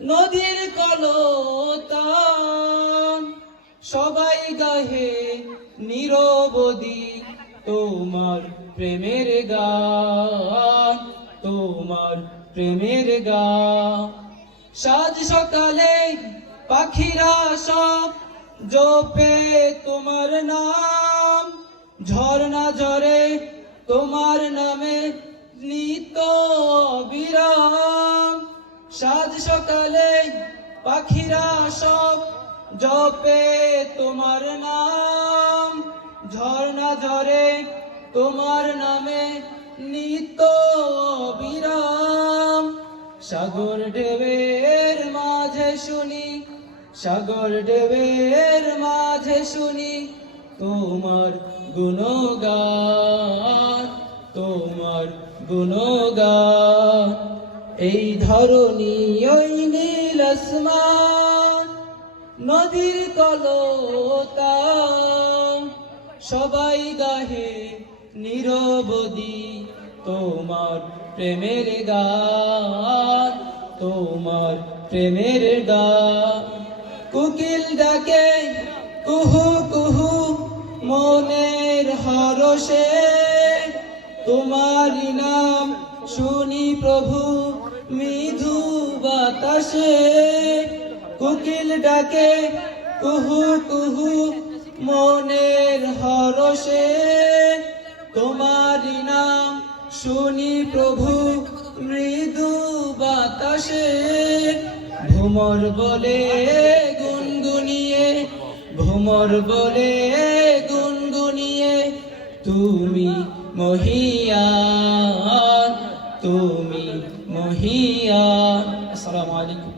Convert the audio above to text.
নদীর কলতান। সবাই গাহে নিরবধি তোমার প্রেমের গান, তোমার প্রেমের গান। সাজ সকালে পাখিরা সব জপে তোমার নাম, ঝর্ণা ঝরে তোমার নামে সাজ সকালে পাখিরা সব জপে তোমার নাম। ঝর্ণা ঝরে তোমার নামে নিত বিরাম সাগর ঢেবের মাঝে শুনি, সাগর ঢেবের মাঝে শুনি, তোমার গুণগান তোমার গুণগান। এই ধরনী ওই নীল নদীর কলতা। সবাই গাহে নিরবধি তোমার প্রেমের গান, তোমার প্রেমের গান। কুকিল ডাকে, কুহু কুহু, মনের হরষে। তোমারি নাম শুনি প্রভু মৃদু বাতাসে কুকিল ডাকে, কুহু কুহু, মনের হরষে। তোমারি নাম শুনি প্রভু, মৃদু বাতাসে। ভ্রমর বলে গুনগুনিয়ে, ভ্রমর বলে গুনগুনিয়ে, তুমি মহিয়ান তুমি هي السلام عليكم.